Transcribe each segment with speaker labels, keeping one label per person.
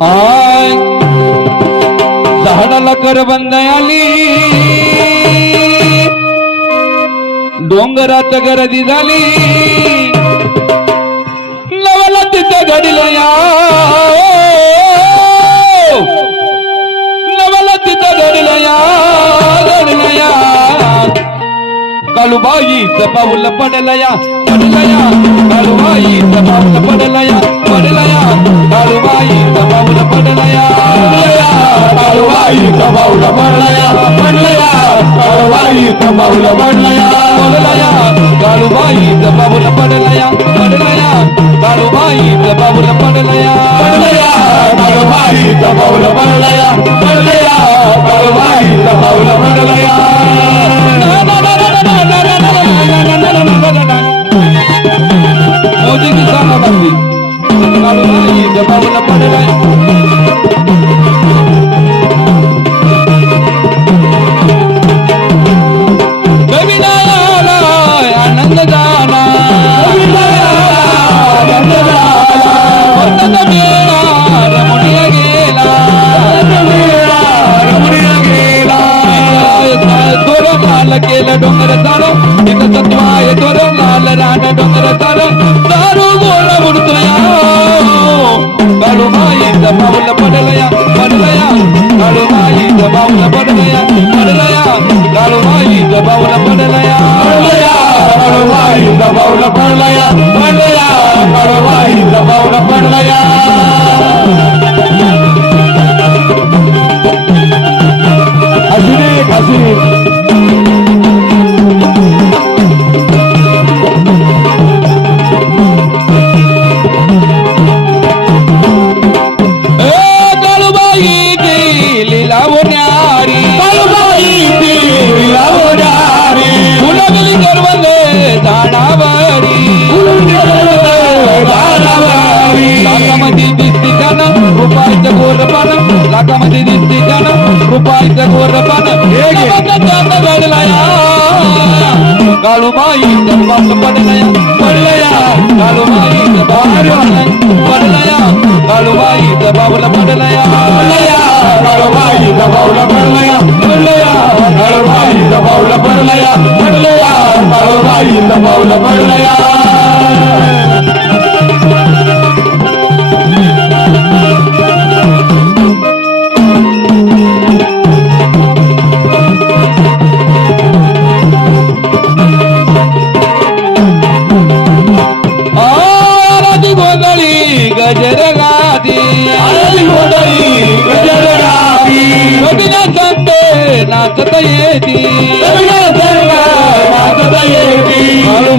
Speaker 1: I झाडाला करबंद आली. डोंगरात गर्दी झाली. नवला तिथं घडलं या. கழுவாயி தப்பா உள்ள படலையா? படலையா?
Speaker 2: கழுவாயி தப்பா உள்ள படலையா? படலையா? கழுவாயி தப்பா
Speaker 1: உள்ள படலையா? கழுவாயி தப்பா உள்ள படலையா? படலையா? கழுவாயி தப்பா உள்ள படலையா? படலையா?
Speaker 2: கழுவாயி தப்பா உள்ள படலையா? படலையா? கழுவாயி தப்பா உள்ள
Speaker 1: படலையா? படலையா? கழுவாயி தப்பா உள்ள படலையா? படலையா? கழுவாயி தப்பா உள்ள படலையா? मेळा रमणीय गेला दोर लाल केलं डोंगर चाल एक सत्वाय दोर लाल रान डोंगर चाल माईचं पाऊल पडलया.
Speaker 2: काळूबाई कमावल पडलया. पडलया. काळूबाई कमावल पडलया. हसरे हसरे
Speaker 1: ए लाखामध्ये दिसते त्यानं रुपयाचं गोर पान लाखामध्ये दिसते त्यानं रुपयाचं गोर पान त्यानं घडला काळूबाई बाप पडलया. पडलया. काळूबाई बाप पडलया. काळूबाई बाबला पडलया.
Speaker 2: दबावला पडलया. पडलया काळूबाई दबावला पडलया. पडलया. काळूबाई दबावला पडलया. पडलया. இந்த
Speaker 1: பௌல பிள்ளையார் ಗಜರಗಾದಿ ಗಜರಗಾದಿ
Speaker 2: ಕಬಿನ ಸಂತೆ ನಾಚತಯೇತಿ ಕಬಿನ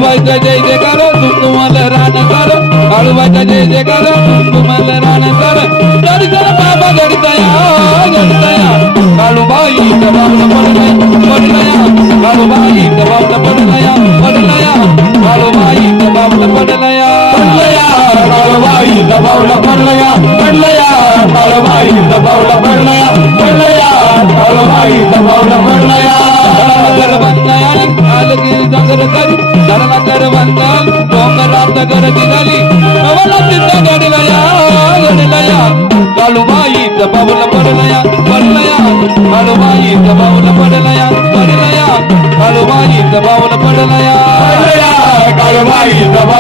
Speaker 1: काळूबाईचा जय जयकार तुमल रान सर काळूबाईचा जय जयकार तुमल रान सर दर्शन बाबा गडतया गडतया काळूबाई बाबला पडलया पडलया काळूबाई बाबला पडलया पडलया काळूबाई पडलया
Speaker 2: पडलया vida vai.